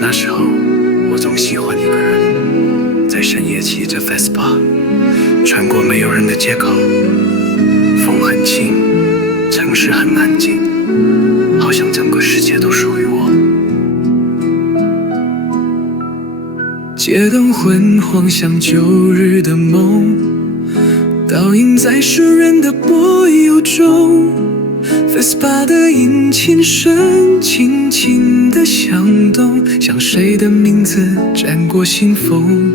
那时候我总喜欢一个人，在深夜骑着 Vespa 穿过没有人的街口，风很轻，城市很安静，好像整个世界都属于我。街灯昏黄像旧日的梦，倒映在诗人的柏油中。Vespa 的引擎声轻轻地响动，像谁的名字沾过信封。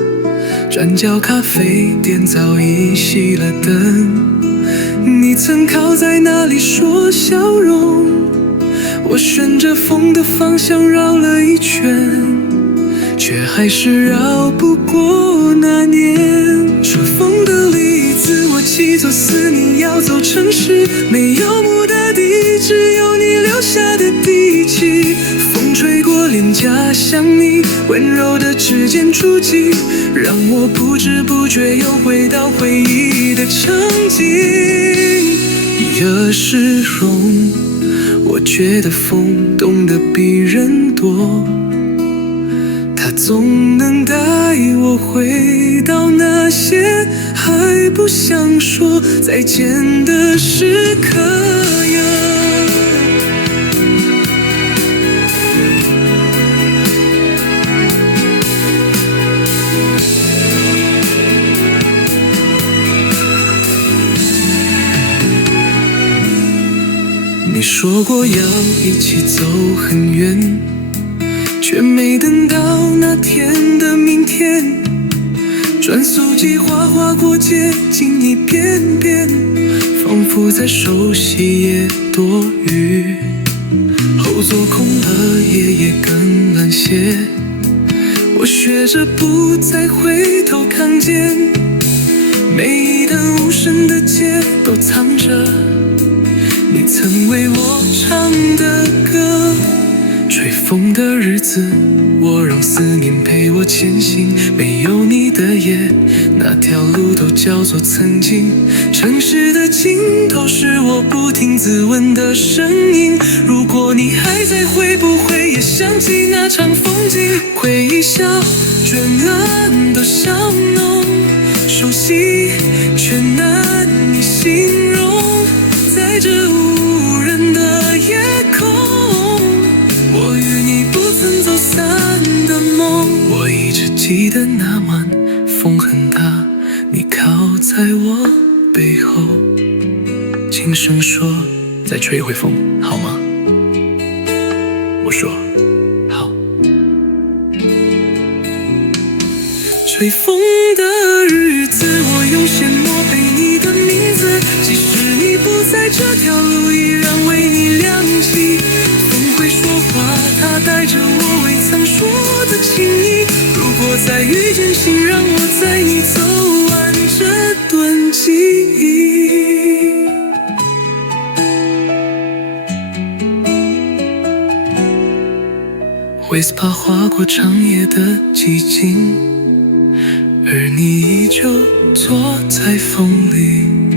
转角咖啡店早已熄了灯，你曾靠在那里说笑容。我顺着风的方向绕了一圈，却还是绕不过那年。顺风的栗子，我骑作思念要走城市，没有目的地，只有你留下的地基。风吹过脸颊，像你温柔的指尖触及，让我不知不觉又回到回忆的场景。热是容，我觉得风懂得比人多，它总能带我回到那些还不想说再见的时刻呀。你说过要一起走很远，却没等到那天的明天。转速计划划过街，经一遍遍，仿佛在熟悉也多余。后座空了，夜也更冷些，我学着不再回头看见，每一段无声的街都藏着你曾为我唱的歌。吹风的日子，我让思念陪我前行，没有你的夜，那条路都叫做曾经。城市的尽头是我不停自问的声音，如果你还在，会不会也想起那场风景？回忆笑，倦了都笑浓，熟悉却难以形容。在这无人的夜空，我与你不曾走散的梦。我一直记得那晚风很大，你靠在我背后，轻声说再吹回风好吗？我说好。吹风的日子，我用线墨背你的名字，即使你不在，这条路依然为你亮起。风会说话，它带着我未曾说的情意，如果再遇见，请让我载你走完这段记忆。Vespa 划过长夜的寂静，而你依旧坐在风里。